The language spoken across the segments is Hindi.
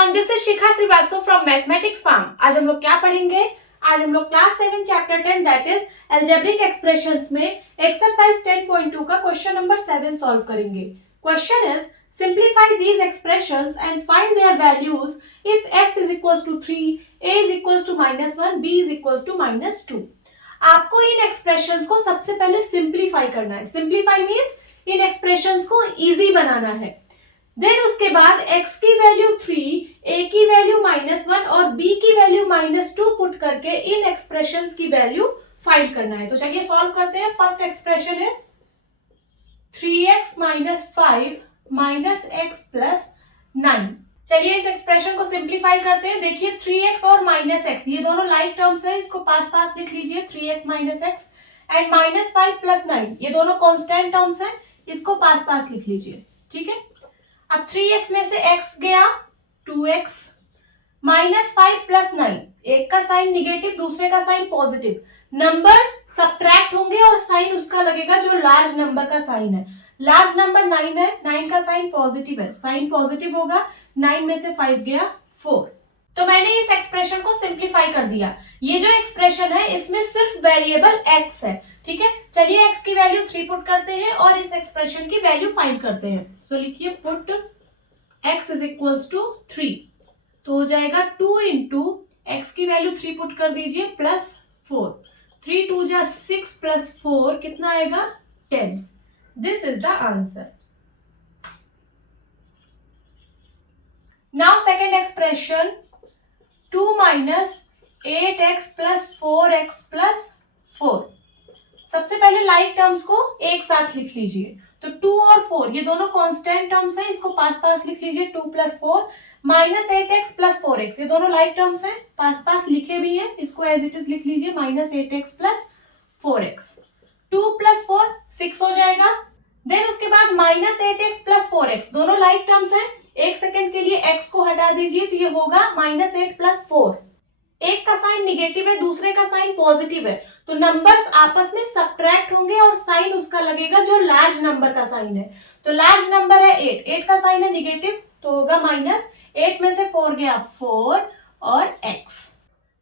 Everyone, this is Shikha Srivastava from mathematics farm. आज हम लोग क्या पढ़ेंगे? आज हम लोग class 7 chapter 10 that is algebraic expressions में एक्सरसाइज 10.2 का क्वेश्चन नंबर 7 सॉल्व करेंगे। Question is simplify these expressions and find their values if x is equals to 3, a is equals to -1, b is equals to -2। आपको इन एक्सप्रेशंस को सबसे पहले सिंप्लीफाई करना है। सिंप्लीफाई मीन्स इन एक्सप्रेशंस को इजी बनाना है। देन उसके बाद x की वैल्यू 3, a की वैल्यू -1 और b की वैल्यू -2 पुट करके इन एक्सप्रेशंस की वैल्यू फाइंड करना है। तो चलिए सॉल्व करते हैं। First expression is 3x - 5 - x + 9। चलिए इस एक्सप्रेशन को सिंप्लीफाई करते हैं। देखिए 3x और -x ये दोनों लाइक टर्म्स है, इसको पास लिख लीजिए 3x - x एंड -5 + 9 ये दोनों कांस्टेंट टर्म्स है, इसको पास लिख लीजिए। ठीक है, अब 3x में से x गया 2x -5 + 9, एक का साइन निगेटिव दूसरे का साइन पॉजिटिव, नंबर्स सब्ट्रैक्ट होंगे और साइन उसका लगेगा जो लार्ज नंबर का साइन है। लार्ज नंबर 9 है, 9 का साइन पॉजिटिव है, साइन पॉजिटिव होगा, 9 में से 5 गया 4। तो मैंने इस एक्सप्रेशन को सिंप्लीफाई कर दिया। ये जो एक्सप्रेशन है इसमें सिर्फ वेरिएबल x है। ठीक है, चलिए x की वैल्यू 3 पुट करते हैं और इस एक्सप्रेशन की वैल्यू फाइंड करते हैं। सो लिखिए put x is equals to 3, तो हो जाएगा 2 इंटू x की वैल्यू 3 पुट कर दीजिए +4, 3 2 जा 6 + 4 कितना आएगा 10। This is the answer. Now second expression 2 - 8x + 4x + 4। सबसे पहले लाइक टर्म्स को एक साथ लिख लीजिए। तो 2 और 4 ये दोनों कांस्टेंट टर्म्स हैं, इसको पास लिख लीजिए 2 + 4 -8x + 4x ये दोनों लाइक टर्म्स हैं, पास लिखे भी हैं, इसको एज इट इज लिख लीजिए -8x + 4x। 2 + 4 6 हो जाएगा। देन उसके बाद -8x + 4x दोनों लाइक टर्म्स हैं, एक सेकेंड के लिए x को हटा दीजिए तो ये होगा -8 + 4। एक का साइन निगेटिव है दूसरे का साइन पॉजिटिव है, तो नंबर्स आपस में सब्ट्रैक्ट होंगे और साइन उसका लगेगा जो लार्ज नंबर का साइन है। तो लार्ज नंबर है 8, 8 का साइन है निगेटिव तो होगा -8 में से 4 गया 4 और x।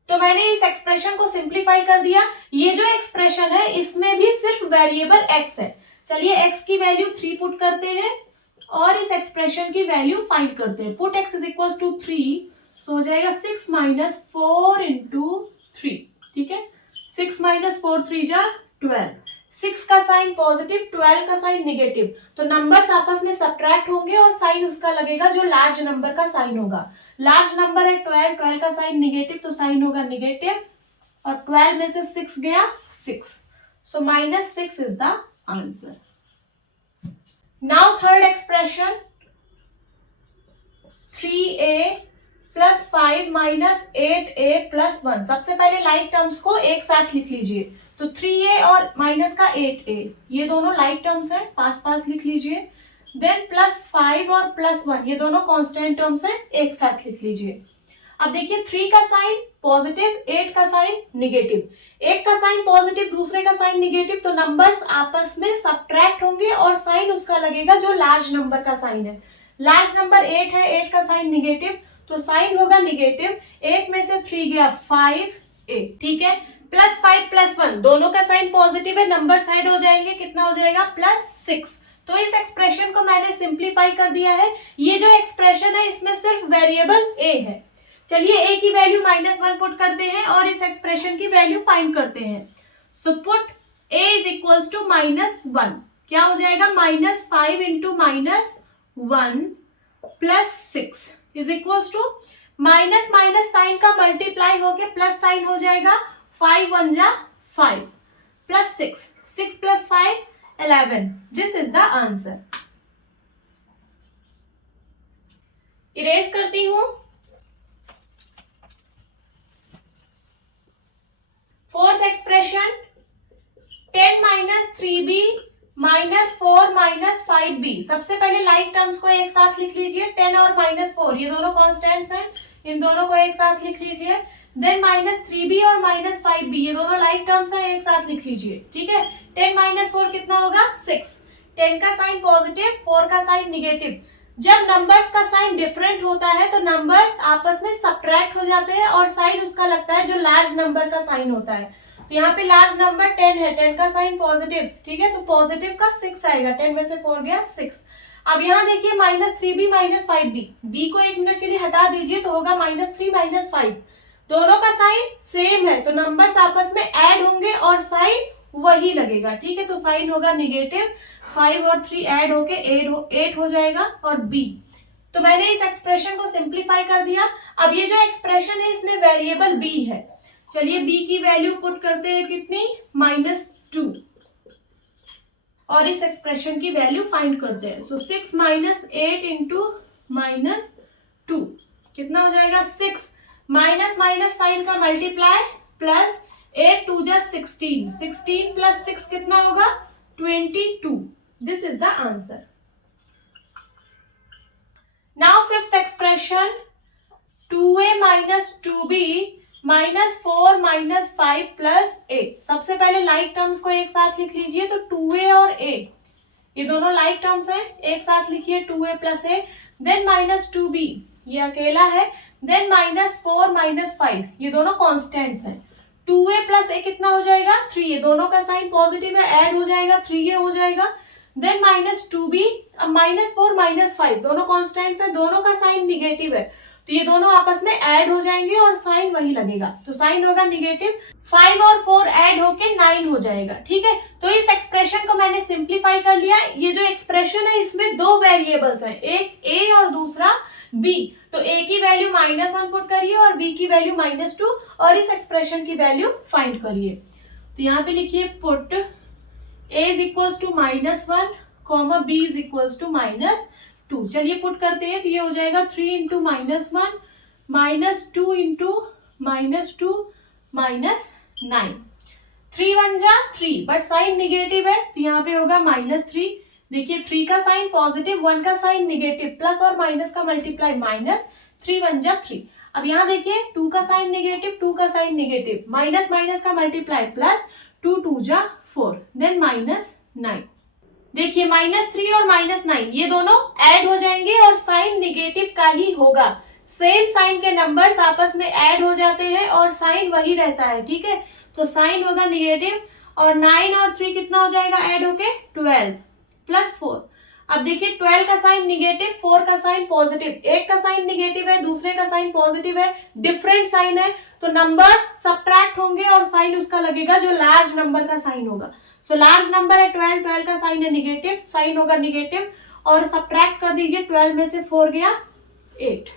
तो मैंने इस एक्सप्रेशन को सिंप्लीफाई कर दिया। ये जो एक्सप्रेशन है इसमें भी सिर्फ वेरिएबल x है। चलिए x की वैल्यू 3 पुट करते हैं और इस एक्सप्रेशन की वैल्यू फाइंड करते हैं। Put x is equals to 3, तो हो जाएगा 6 - 4 × 3। ठीक है, 6 - 4 3 जा 12, 6 का साइन पॉजिटिव 12 का साइन निगेटिव, तो नंबर्स आपस में सब्ट्रैक्ट होंगे और साइन उसका लगेगा जो लार्ज नंबर का साइन होगा। लार्ज नंबर है 12, 12 का साइन निगेटिव तो साइन होगा निगेटिव और 12 में से 6 गया 6, सो -6 is the answer. Now third expression 3a + 5 - 8a + 1। सबसे पहले लाइक टर्म्स को एक साथ लिख लीजिए। तो 3a और माइनस का 8a ये दोनों लाइक टर्म्स हैं, पास लिख लीजिए। देन +5 और +1 ये दोनों कांस्टेंट टर्म्स हैं, एक साथ लिख लीजिए। अब देखिए 3 का साइन पॉजिटिव 8 का साइन निगेटिव, एक का साइन पॉजिटिव दूसरे का साइन निगेटिव, तो नंबर्स आपस में सब्ट्रैक्ट होंगे और साइन उसका लगेगा जो लार्ज नंबर का साइन है। लार्ज नंबर 8 है, 8 का साइन निगेटिव तो साइन होगा निगेटिव, 8 में से 3 गया 5a। ठीक है, +5 + 1 दोनों का साइन पॉजिटिव है, नंबर साइड हो जाएंगे, कितना हो जाएगा +6। तो इस एक्सप्रेशन को मैंने सिंप्लीफाई कर दिया है। ये जो एक्सप्रेशन है इसमें सिर्फ वेरिएबल a है। चलिए a की वैल्यू -1 पुट करते हैं और इस एक्सप्रेशन की वैल्यू फाइंड करते हैं। So put a is equals to -1, क्या हो जाएगा -5 × -1 + 6 is equals to minus sign का मल्टीप्लाई होके प्लस साइन हो जाएगा, 5 1 जा 5 +6, 6 + 5 11। This is the answer. Erase करती हूं। Fourth expression 10 - 3b -4 -5b। सबसे पहले लाइक टर्म्स को एक साथ लिख लीजिए। 10 और -4 ये दोनों कांस्टेंट्स हैं, इन दोनों को एक साथ लिख लीजिए। देन -3b और -5b ये दोनों लाइक टर्म्स हैं, एक साथ लिख लीजिए। ठीक है, 10 - 4 कितना होगा 6, 10 का साइन पॉजिटिव 4 का साइन निगेटिव, जब नंबर्स का साइन डिफरेंट होता है तो नंबर्स आपस में सब्ट्रैक्ट हो जाते हैं और साइन उसका लगता है जो लार्ज नंबर का साइन होता है। तो यहाँ पे लार्ज नंबर 10 है, 10 का साइन पॉजिटिव, ठीक है, तो पॉजिटिव का 6 आएगा, 10 में से 4 गया 6। अब यहाँ देखिए -3b -5b, b को 1 मिनट के लिए हटा दीजिए तो होगा -3 -5, दोनों का साइन सेम है तो नंबर्स आपस में ऐड होंगे और साइन वही लगेगा, ठीक है, तो साइन होगा निगेटिव, 5 और 3 ऐड होके 8 हो जाएगा और b। तो मैंने इस एक्सप्रेशन को सिंप्लीफाई कर दिया। अब ये जो एक्सप्रेशन है इसमें वेरिएबल b है, चलिए b की वैल्यू पुट करते हैं कितनी, -2, और इस एक्सप्रेशन की वैल्यू फाइंड करते हैं। सो 6 - 8 इंटू -2 कितना हो जाएगा, 6, माइनस साइन का मल्टीप्लाई प्लस 8 2 जा 16, 16 प्लस 6 कितना होगा, 22। This is the answer. Now fifth expression, 2a - 2b -4 -5 plus a। सबसे पहले लाइक टर्म्स को एक साथ लिख लीजिए, तो 2a और a ये दोनों लाइक टर्म्स हैं, एक साथ लिखिए 2a plus a, then -2b ये अकेला है, देन -4 -5 ये दोनों कॉन्स्टेंट्स हैं। 2a प्लस a कितना हो जाएगा, 3, ये दोनों का साइन पॉजिटिव है, ऐड हो जाएगा, 3a हो जाएगा, देन -2b, अब -4 -5 दोनों कॉन्स्टेंट्स हैं, दोनों का साइन निगेटिव है तो ये दोनों आपस में ऐड हो जाएंगे और साइन वही लगेगा, तो साइन होगा निगेटिव, 5 और 4 ऐड होके 9 हो जाएगा, ठीक है। तो इस एक्सप्रेशन को मैंने सिंप्लीफाई कर लिया। ये जो एक्सप्रेशन है इसमें दो वेरिएबल्स हैं, एक a और दूसरा b, तो a की वैल्यू -1 पुट करिए और b की वैल्यू -2 और इस एक्सप्रेशन की वैल्यू फाइंड करिए। तो यहाँ पे लिखिए put a is equals to -1 comma b is equals to -2। चलिए पुट करते हैं, तो ये हो जाएगा 3 इंटू -1 -2 इंटू -2 -9, 3 1 जा 3, बट साइन निगेटिव है तो यहाँ पे होगा -3। देखिए 3 का साइन पॉजिटिव, 1 का साइन निगेटिव, प्लस और माइनस का मल्टीप्लाई -3 1 जा 3। अब यहाँ देखिए 2 का साइन निगेटिव, 2 का साइन निगेटिव, माइनस माइनस का मल्टीप्लाई प्लस, 2 2 जा 4, देन -9। देखिए -3 और -9 ये दोनों ऐड हो जाएंगे और साइन निगेटिव का ही होगा। सेम साइन के नंबर्स आपस में ऐड हो जाते हैं और साइन वही रहता है, ठीक है, तो साइन होगा निगेटिव और 9 और 3 कितना हो जाएगा ऐड होके 12 प्लस 4। अब देखिए 12 का साइन निगेटिव, 4 का साइन पॉजिटिव, एक का साइन निगेटिव है दूसरे का साइन पॉजिटिव है, डिफरेंट साइन है तो नंबर्स सब्ट्रैक्ट होंगे और साइन उसका लगेगा जो लार्ज नंबर का साइन होगा। सो लार्ज नंबर है 12, 12 का साइन है निगेटिव, साइन होगा निगेटिव और सब्ट्रैक्ट कर दीजिए, 12 में से 4 गया 8।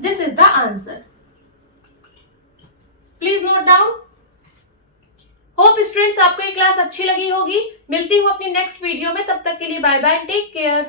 This is the answer. Please note down. Hope students आपको ये क्लास अच्छी लगी होगी। मिलती हूँ अपनी नेक्स्ट वीडियो में, तब तक के लिए बाय बाय, टेक केयर।